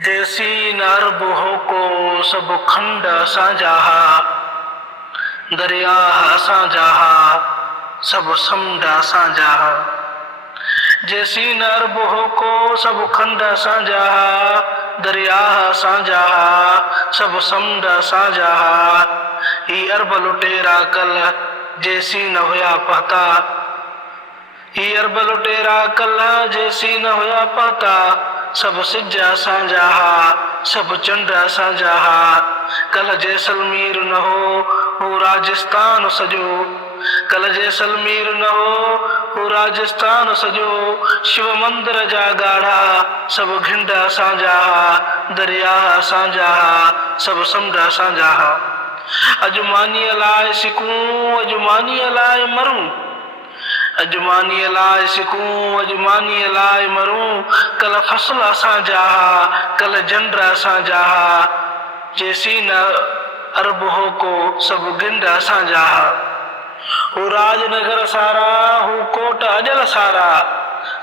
जैसी नरब हो को सब खंड साझा दरिया साझा सब समुंड साझा। जैसी नरब हो को सब खंड साझा दरिया साझा सब समुंड साझा। ही अरब लुटेरा कल जैसी न होया पता, ही अरब लुटेरा कल जैसी न होया पता। सब सिजा साझा सब चंड साझा। कल जैसलमेर न हो राजस्थान सजो, कल जैसलमेर न हो राजस्थान सजो। शिव मंदिर जा गाढ़ा सब घिंड साझा दरिया साझा सब समुंड साझा। अजमानीअ लाइ सिकूं अजमानीअ लाइ मरूं, अजमानीअ लाइ सिकूं अजमानीअ लाइ मरूं। कल फसल साझा कल जंड साझा। जैसी न अरब हो को सब गिंड साझा। हो राजनगर सारा हो कोट अजल सारा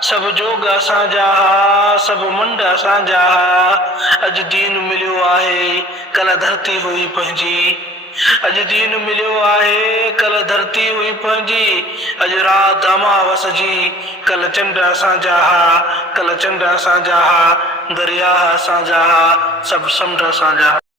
सब जोग साझा सब मुंड साझा। अज दीन मिलियो आहे कल धरती हुई पंहिंजी, अज दीन मिलियो आहे कल धरती हुई पंहिंजी। अज रात अमावस जी कल चंड साझा कल चंड साझा दरिया साझा सब समुंड साझा।